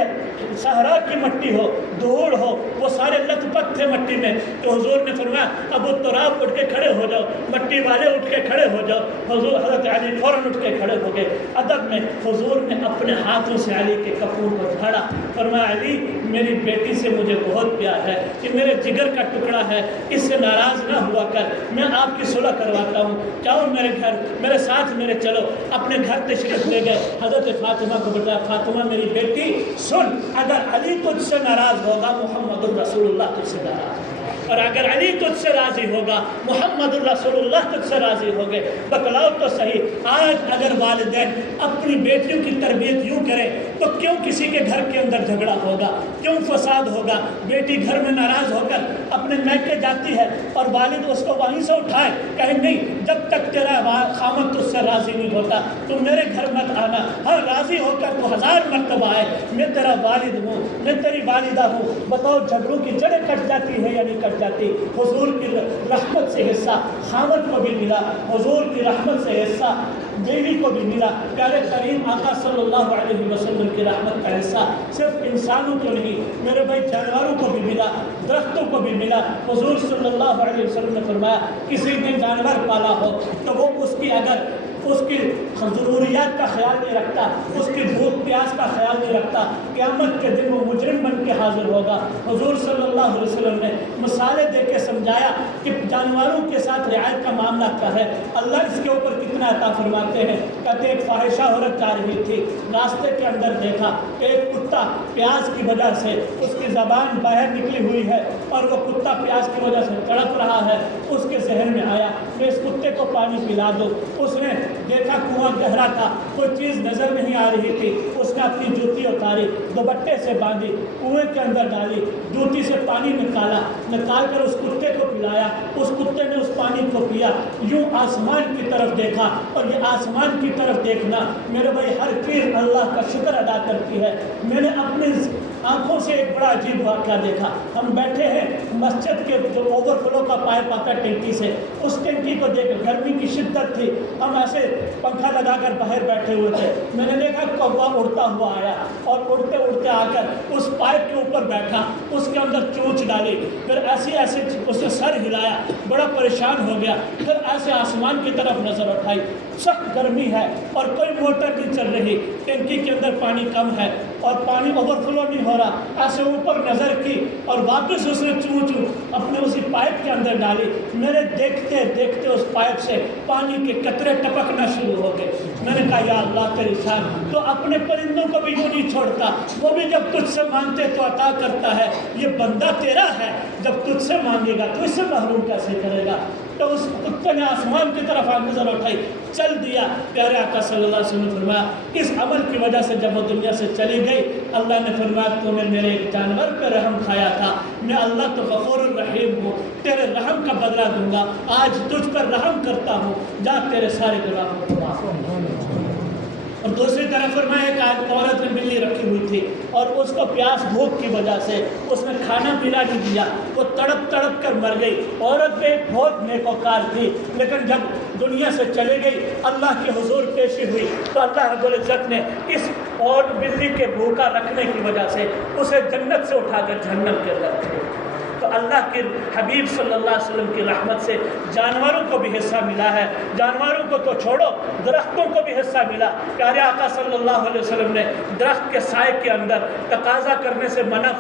صحرا کی مٹی ہو، دھوڑ ہو، وہ سارے لت پت تھے مٹی میں۔ تو حضور نے فرمایا ابو تراب اٹھ کے کھڑے ہو جاؤ، مٹی والے اٹھ کے کھڑے ہو جاؤ۔ حضور حضرت علی فوراً اٹھ کے کھڑے ہو گئے۔ ادب میں حضور نے اپنے ہاتھوں سے علی کے کپڑوں کو جھاڑا، فرمایا علی میری بیٹی سے مجھے بہت پیار ہے، کہ میرے جگر کا ٹکڑا ہے، اس سے ناراض نہ ہوا کر، میں آپ کی صلح کرواتا ہوں، جاؤ میرے گھر، میرے ساتھ میرے چلو۔ اپنے گھر تشریف لے گئے، حضرت فاطمہ کو بتایا فاطمہ میری بیٹی سن، اگر علی تجھ سے ناراض ہوگا محمد الرسول اللہ تجھ سے ناراض ہوگا، اور اگر علی تجھ سے راضی ہوگا محمد الرسول اللہ تجھ سے راضی ہو گئے۔ بتلاؤ تو صحیح، آج اگر والدین اپنی بیٹیوں کی تربیت یوں کریں تو کیوں کسی کے گھر کے اندر جھگڑا ہوگا، کیوں فساد ہوگا؟ بیٹی گھر میں ناراض ہو کر اپنے میکے جاتی ہے اور والد اس کو وہیں سے اٹھائے، کہیں نہیں جب تک تیرا خامد تجھ سے راضی نہیں ہوتا تم میرے گھر مت آنا، ہاں راضی ہو کر تو 1000 مرتبہ آئے، میں تیرا والد ہوں، میں تیری والدہ ہوں۔ بتاؤ جھگڑوں کی جڑیں کٹ جاتی ہے یا نہیں کٹ جاتی؟ حضور کی رحمت سے حصہ خامد کو بھی ملا، حضور کی رحمت سے حصہ بیوی کو بھی ملا۔ پیارے کریم آقا صلی اللہ علیہ وسلم کی رحمت کا حصہ صرف انسانوں کو نہیں میرے بھائی جانوروں کو بھی ملا، درختوں کو بھی ملا۔ حضور صلی اللہ علیہ وسلم نے فرمایا کسی نے جانور پالا ہو تو وہ اس کی اگر اس کی ضروریات کا خیال نہیں رکھتا، اس کی بھوک پیاس کا خیال نہیں رکھتا، قیامت کے دن وہ مجرم بن کے حاضر ہوگا۔ حضور صلی اللہ علیہ وسلم نے مثالیں دے کے سمجھایا کہ جانوروں کے ساتھ رعایت کا معاملہ کیا ہے، اللہ اس کے اوپر کتنا عطا فرماتے ہیں۔ کہتے ایک فاحشہ عورت جا رہی تھی، راستے کے اندر دیکھا ایک کتا پیاز کی وجہ سے اس کی زبان باہر نکلی ہوئی ہے اور وہ کتا پیاز کی وجہ سے تڑپ رہا ہے۔ اس کے ذہن میں آیا میں اس کتے کو پانی پلا دوں۔ اس نے دیکھا کنواں گہرا تھا، کوئی چیز نظر نہیں آ رہی تھی، اس نے اپنی جوتی اتاری، دوپٹے سے باندھی، کنویں کے اندر ڈالی، جوتی سے پانی نکال کر اس کتے کو پلایا۔ اس کتے نے اس پانی کو پیا، یوں آسمان کی طرف دیکھا، اور یہ آسمان کی طرف دیکھنا میرے بھائی ہر چیز اللہ کا شکر ادا کرتی ہے۔ میں نے اپنی آنکھوں سے ایک بڑا عجیب واقعہ دیکھا۔ ہم بیٹھے ہیں مسجد کے جو اوور فلو کا پائپ آتا ہے ٹینکی سے، اس ٹینکی کو دیکھ گرمی کی شدت تھی، ہم ایسے پنکھا لگا کر باہر بیٹھے ہوئے تھے۔ میں نے دیکھا کوا اڑتا ہوا آیا اور اڑتے اڑتے آ کر اس پائپ کے اوپر بیٹھا، اس کے اندر چونچ ڈالی، پھر ایسے اس نے سر ہلایا، بڑا پریشان ہو گیا، پھر ایسے آسمان کی طرف نظر اٹھائی، سخت گرمی ہے اور کوئی موٹر نہیں چل رہی، ٹینکی کے اندر پانی کم ہے اور پانی اوور فلو نہیں ہو رہا۔ ایسے اوپر نظر کی اور واپس اس نے چونچ اپنے اسی پائپ کے اندر ڈالی۔ میرے دیکھتے دیکھتے اس پائپ سے پانی کے قطرے ٹپکنا شروع ہو گئے۔ میں نے کہا یا اللہ تیری شان، تو اپنے پرندوں کو بھی یوں نہیں چھوڑتا، وہ بھی جب تجھ سے مانگتے تو عطا کرتا ہے، یہ بندہ تیرا ہے، جب تجھ سے مانگے گا تو اس سے محروم کیسے کرے گا؟ تو اس کتے نے آسمان کی طرف نظر اٹھائی، چل دیا۔ پیارے آقا صلی اللہ علیہ وسلم نے فرمایا اس عمل کی وجہ سے جب وہ دنیا سے چلی گئی، اللہ نے فرمایا تو نے میرے ایک جانور پہ رحم کھایا تھا، میں اللہ تو غفور الرحیم ہوں، تیرے رحم کا بدلہ دوں گا، آج تجھ پر رحم کرتا ہوں، جا تیرے سارے گناہوں کو معاف کر۔ اور دوسری طرف فرمایا ایک عورت نے بلی رکھی ہوئی تھی اور اس کو پیاس بھوک کی وجہ سے اس نے کھانا پینا نہیں دیا، وہ تڑپ تڑپ کر مر گئی۔ عورت بھی بہت نیکوکار تھی، لیکن جب دنیا سے چلے گئی، اللہ کے حضور پیشی ہوئی تو اللہ رب العزت نے اس اور بلی کے بھوکا رکھنے کی وجہ سے اسے جنت سے اٹھا کر جہنم کے اندر رکھ دیا۔ تو اللہ کے حبیب صلی اللہ علیہ وسلم کی رحمت سے جانوروں کو بھی حصہ ملا ہے، جانوروں کو تو چھوڑو درختوں کو بھی حصہ ملا۔ پیارے آقا صلی اللہ علیہ وسلم نے درخت کے سائے کے اندر تقاضا کرنے سے منع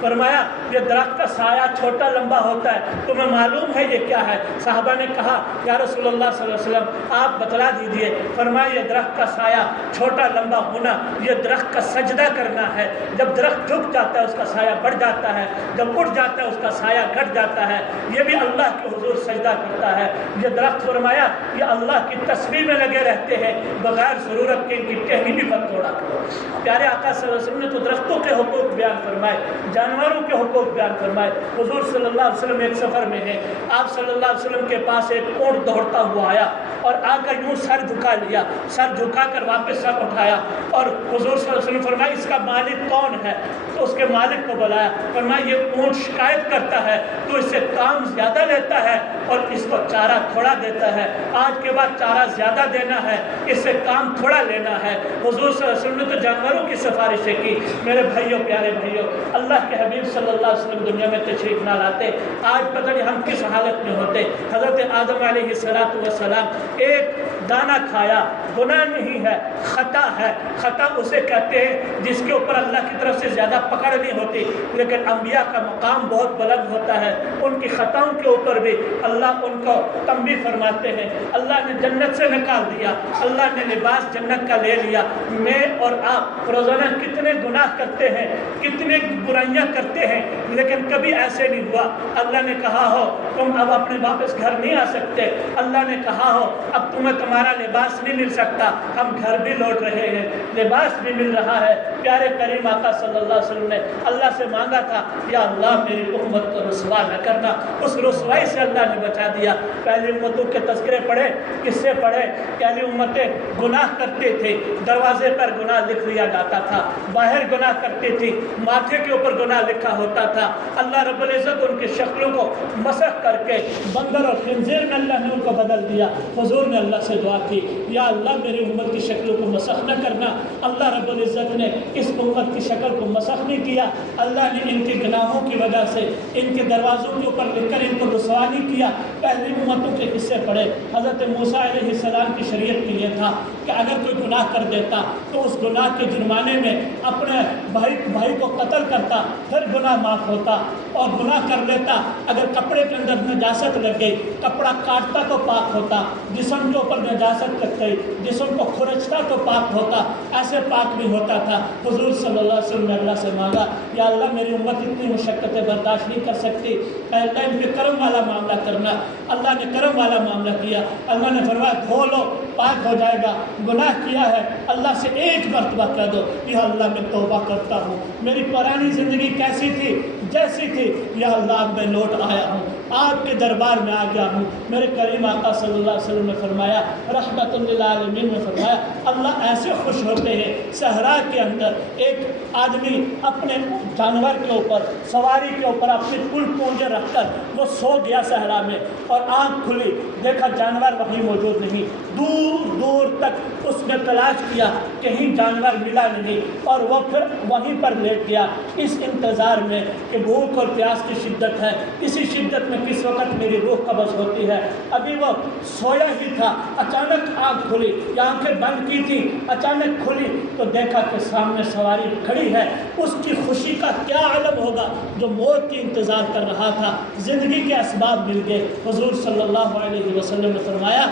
فرمایا یہ درخت کا سایہ چھوٹا لمبا ہوتا ہے، تمہیں معلوم ہے یہ کیا ہے؟ صحابہ نے کہا یا رسول اللہ صلی اللہ علیہ وسلم آپ بتلا دیجئے۔ فرمایا یہ درخت کا سایہ چھوٹا لمبا ہونا یہ درخت کا سجدہ کرنا ہے، جب درخت جھک جاتا ہے اس کا سایہ بڑھ جاتا ہے، جب اٹھ جاتا ہے اس کا سایہ گھٹ جاتا ہے، یہ بھی اللہ کے حضور سجدہ کرتا ہے۔ یہ درخت فرمایا یہ اللہ کی تسبیح میں لگے رہتے ہیں، بغیر ضرورت کے ان کی ٹہنی بھی مت توڑا کرو۔ پیارے آقا صلی اللہ علیہ وسلم نے تو درختوں کے حقوق بیان فرمائے، جانوروں کے حقوق بیان فرمائے۔ حضور صلی اللہ علیہ وسلم ایک سفر میں ہے، آپ صلی اللہ علیہ وسلم کے پاس ایک اونٹ دوڑتا ہوا آیا اور آ کر یوں سر جھکا لیا، سر جھکا کر واپس سر اٹھایا اور حضور صلی اللہ علیہ وسلم فرمایا اس کا مالک کون ہے؟ تو اس کے مالک کو بلایا، فرمایا یہ اونٹ شکایت کرتا ہے تو اس سے کام زیادہ لیتا ہے اور اس کو چارہ تھوڑا دیتا ہے، آج کے بعد چارہ زیادہ دینا ہے، اس سے کام تھوڑا لینا ہے۔ حضور صلی اللہ علیہ وسلم نے تو جانوروں کی سفارشیں کی۔ میرے بھائیوں پیارے بھائیوں، اللہ کے حبیب صلی اللہ علیہ وسلم دنیا میں تشریف نہ لاتے آج پتہ نہیں ہم کس حالت میں ہوتے۔ حضرت آدم علیہ السلام ایک دانہ کھایا، گناہ نہیں ہے، خطا ہے۔ خطا اسے کہتے ہیں جس کے اوپر اللہ کی طرف سے زیادہ پکڑ نہیں ہوتی، لیکن انبیاء کا مقام بہت بلند ہوتا ہے، ان کی خطاؤں کے اوپر بھی اللہ ان کو تنبیہ فرماتے ہیں۔ اللہ نے جنت سے نکال دیا، اللہ نے لباس جنت کا لے لیا۔ میں اور آپ روزانہ کتنے گناہ کرتے ہیں، کتنے برائیاں کرتے ہیں، لیکن کبھی ایسے نہیں ہوا اللہ نے کہا ہو تم اب اپنے واپس گھر نہیں آ سکتے، اللہ نے کہا ہو اب تمہیں تمہارا لباس نہیں مل سکتا۔ ہم گھر بھی لوٹ رہے ہیں، لباس بھی مل رہا ہے۔ پیارے کریم آقا صلی اللہ علیہ وسلم نے اللہ سے مانگا تھا یا اللہ میری امت کو رسوا نہ کرنا، اس رسوائی سے اللہ نے بچا دیا۔ پہلی امتوں کے تذکرے پڑھے، کس سے پڑھے؟ پہلی امتیں گناہ کرتے تھے، دروازے پر گناہ لکھ لیا جاتا تھا، باہر گناہ کرتی تھی، ماتھے کے اوپر گناہ لکھا ہوتا تھا۔ اللہ رب العزت ان کی شکلوں کو مسخ کر کے بندر اور خنزیر میں اللہ نے ان کو بدل دیا۔ حضور نے اللہ سے دعا کی یا اللہ میری امت کی شکلوں کو مسخ نہ کرنا، اللہ رب العزت نے اس امت کی شکل کو مسخ نہیں کیا، اللہ نے ان کے گناہوں کی وجہ سے ان کے دروازوں کے اوپر لکھ کر ان کو رسوا نہیں کیا۔ پہلی امتوں کے قصے پڑھے، حضرت موسیٰ علیہ السلام کی شریعت میں یہ تھا کہ اگر کوئی گناہ کر دیتا تو اس گناہ کے جرمانے میں اپنے بھائی کو قتل کرتا، پھر گناہ معاف ہوتا، اور گناہ کر لیتا اگر کپڑے کے اندر نجاست لگ گئی، کپڑا کاٹتا تو پاک ہوتا، جسم کے اوپر نجاست لگ گئی، جسم کو کھرچتا تو پاک ہوتا، ایسے پاک نہیں ہوتا تھا۔ حضور صلی اللہ علیہ وسلم نے اللہ سے مانگا، یا اللہ میری امت اتنی مشقتیں برداشت نہیں کر سکتی، اے اللہ ان پہ کرم والا معاملہ کرنا۔ اللہ نے کرم والا معاملہ کیا، اللہ نے فرمایا دھو لو، پاک ہو جائے گا۔ گناہ کیا ہے اللہ سے ایک مرتبہ کہہ دو، یا اللہ میں توبہ کرتا ہوں، میری پرانی زندگی کیسی تھی جیسی تھی، یا اللہ اب میں لوٹ آیا ہوں، آپ کے دربار میں آ گیا ہوں۔ میرے کریم آقا صلی اللہ علیہ وسلم نے فرمایا، رحمت للعالمین نے فرمایا، اللہ ایسے خوش ہوتے ہیں صحرا کے اندر ایک آدمی اپنے جانور کے اوپر، سواری کے اوپر اپنی کل پونجے رکھ کر وہ سو گیا صحرا میں، اور آنکھ کھلی، دیکھا جانور وہیں موجود نہیں، دور دور تک اس نے تلاش کیا، کہیں جانور ملا نہیں، اور وہ پھر وہیں پر لیٹ گیا اس انتظار میں کہ بھوک اور پیاس کی شدت ہے، اسی شدت میں کس وقت میری روح قبض ہوتی ہے۔ ابھی وہ سویا ہی تھا، اچانک آنکھ کھلی، یا آنکھیں بند کی تھی، اچانک کھلی تو دیکھا کہ سامنے سواری کھڑی ہے۔ اس کی خوشی کا کیا عالم ہوگا جو موت کی انتظار کر رہا تھا، زندگی کے اسباب مل گئے۔ حضور صلی اللہ علیہ وسلم نے فرمایا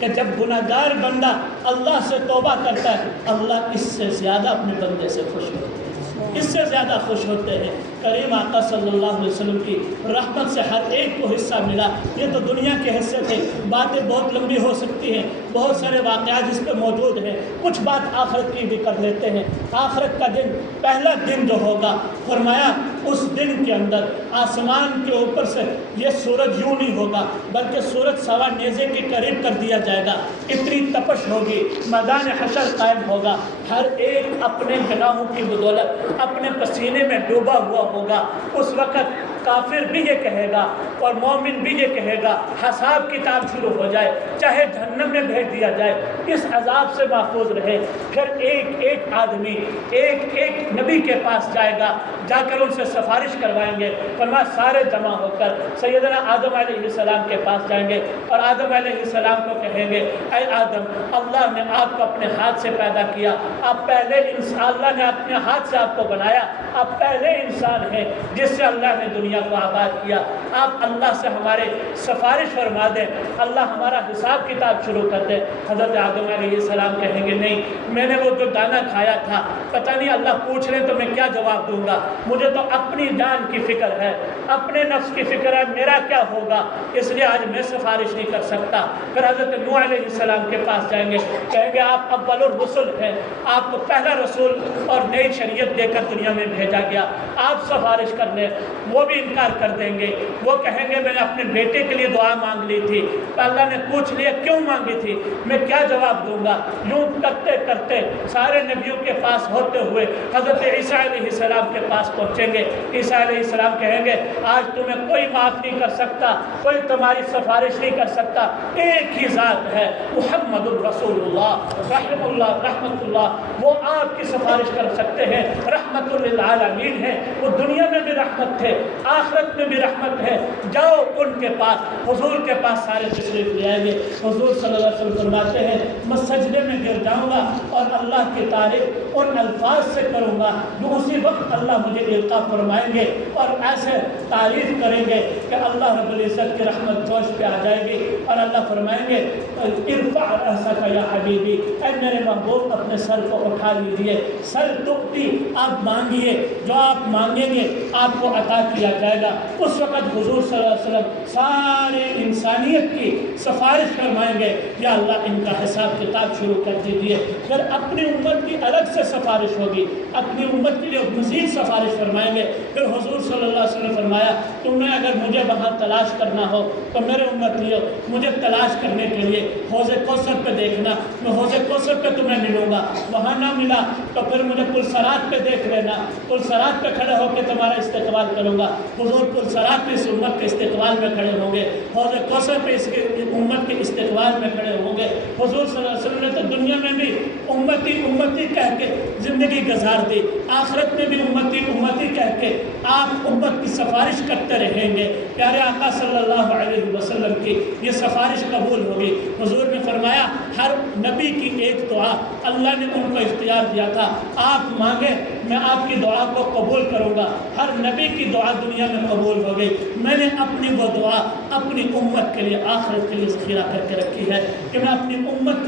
کہ جب گناہگار بندہ اللہ سے توبہ کرتا ہے، اللہ اس سے زیادہ اپنے بندے سے خوش ہوتے ہیں، اس سے زیادہ خوش ہوتے ہیں۔ کریم آقا صلی اللہ علیہ وسلم کی رحمت سے ہر ایک کو حصہ ملا۔ یہ تو دنیا کے حصے تھے، باتیں بہت لمبی ہو سکتی ہیں، بہت سارے واقعات اس پہ موجود ہیں، کچھ بات آخرت کی بھی کر لیتے ہیں۔ آخرت کا دن، پہلا دن جو ہوگا، فرمایا اس دن کے اندر آسمان کے اوپر سے یہ سورج یوں نہیں ہوگا بلکہ سورج سوا نیزے کے قریب کر دیا جائے گا، اتنی تپش ہوگی، میدان حشر قائم ہوگا، ہر ایک اپنے گناہوں کی بدولت اپنے پسینے میں ڈوبا ہوا ہوگا۔ اس وقت کافر بھی یہ کہے گا اور مومن بھی یہ کہے گا، حساب کتاب شروع ہو جائے، چاہے جہنم میں بھیج دیا جائے، اس عذاب سے محفوظ رہے۔ پھر ایک ایک آدمی ایک ایک نبی کے پاس جائے گا، جا کر ان سے سفارش کروائیں گے۔ فرمایا سارے جمع ہو کر سیدنا آدم علیہ السلام کے پاس جائیں گے، اور آدم علیہ السلام کو کہیں گے، اے آدم، اللہ نے آپ کو اپنے ہاتھ سے پیدا کیا، آپ پہلے انسان، اللہ نے اپنے ہاتھ سے آپ کو بنایا، آپ پہلے انسان ہیں جس سے اللہ نے دنیا کو آباد کیا۔ آپ اللہ سے ہمارے سفارش فرما دیں، اللہ ہمارا حساب کتاب شروع کر دیں۔ حضرت آدم علیہ السلام کہیں گے، نہیں، میں نے وہ جو دانہ کھایا تھا، پتہ نہیں اللہ پوچھ رہے تو میں کیا جواب دوں گا، مجھے تو اپنی جان کی فکر ہے، اپنے نفس کی فکر ہے، میرا کیا ہوگا، اس لیے آج میں سفارش نہیں کر سکتا۔ پھر حضرت نوح علیہ السلام کے پاس جائیں گے، کہیں گے آپ اول الرسل ہیں، آپ کو پہلا رسول اور نئی شریعت دے کر دنیا میں بھیجا گیا، آپ سفارش کر لیں۔ وہ بھی انکار کر دیں گے، وہ کہیں گے میں نے اپنے بیٹے کے لیے دعا مانگ لی تھی، اللہ نے پوچھ لیا کیوں مانگی تھی، میں کیا جواب دوں گا۔ یوں کرتے کرتے سارے نبیوں کے پاس ہوتے ہوئے حضرت عیسیٰ علیہ السلام کے پاس پہنچیں گے۔ عیسیٰ علیہ السلام کہیں گے، آج تمہیں کوئی معاف نہیں کر سکتا، کوئی تمہاری سفارش نہیں کر سکتا، ایک ہی ذات ہے، محمد الرسول اللہ رحمت اللہ، وہ آپ کی سفارش کر سکتے ہیں، رحمت للعالمین ہے، وہ دنیا میں بھی رحمت تھے، آخرت میں بھی رحمت ہے، جاؤ ان کے پاس۔ حضور کے پاس سارے تشریف لے آئیں گے۔ حضور صلی اللہ علیہ وسلم فرماتے ہیں، میں سجدے میں گر جاؤں گا اور اللہ کی تعریف ان الفاظ سے کروں گا جو اسی وقت اللہ مجھے القا فرمائیں گے، اور ایسے تعریف کریں گے کہ اللہ رب العزت کی رحمت جوش پہ آ جائے گی، اور اللہ فرمائیں گے، ارفع رأسک یا حبیبی، اے میرے محبوب اپنے سر کو اٹھا لیجیے، سل تؤتی، آپ مانگیے، جو آپ مانگیں گے آپ کو عطا کیا جائے گا۔ اس وقت حضور صلی اللہ علیہ وسلم سارے انسانیت کی سفارش فرمائیں گے، یا اللہ ان کا حساب کتاب شروع کر دیجیے۔ پھر اپنی امت کی الگ سے سفارش ہوگی، اپنی امت کے لیے مزید سفارش فرمائیں گے۔ پھر حضور صلی اللہ علیہ وسلم فرمایا، تم نے اگر مجھے وہاں تلاش کرنا ہو تو میرے امت لیو، مجھے تلاش کرنے کے لیے حوض کوثر پہ دیکھنا، میں حوض کوثر پہ تمہیں ملوں گا، وہاں نہ ملا تو پھر مجھے پلسرات پہ دیکھ لینا، پلسرات پہ کھڑے ہو کے تمہارا استقبال کروں گا۔ حضور پلسرات پہ اس امت کے استقبال میں کھڑے ہوں گے، حوض کوثر پہ اس امت کے استقبال میں کھڑے ہوں گے۔ حضور صلی اللہ علیہ وسلم نے تو دنیا میں بھی امتی امتی کہہ کے زندگی گزار دی، آخرت میں بھی امتی امتی کہہ کے آپ امت کی سفارش کرتے رہیں گے۔ پیارے آقا صلی اللہ علیہ وسلم کی یہ سفارش قبول ہوگی۔ حضور نے فرمایا ہر نبی کی ایک دعا اللہ نے ان کو اختیار دیا تھا، آپ مانگے میں آپ کی دعا کو قبول کروں گا۔ ہر نبی کی دعا دنیا میں قبول ہو گئی، میں نے اپنی وہ دعا اپنی امت کے لیے آخرت کے لیے ذخیرہ کر کے رکھی ہے کہ میں اپنی امت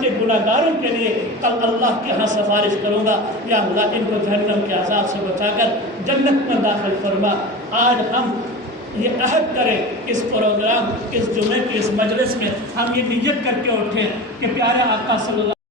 کے گناہ گاروں کے لیے کل اللہ کے ہاں سفارش کروں گا، یا اللہ ان کو جہنم کے عذاب سے بچا کر جنت میں داخل فرما۔ آج ہم یہ عہد کریں اس پروگرام، اس جمعے کی اس مجلس میں ہم یہ نیت کر کے اٹھیں کہ پیارے آقا صلی اللہ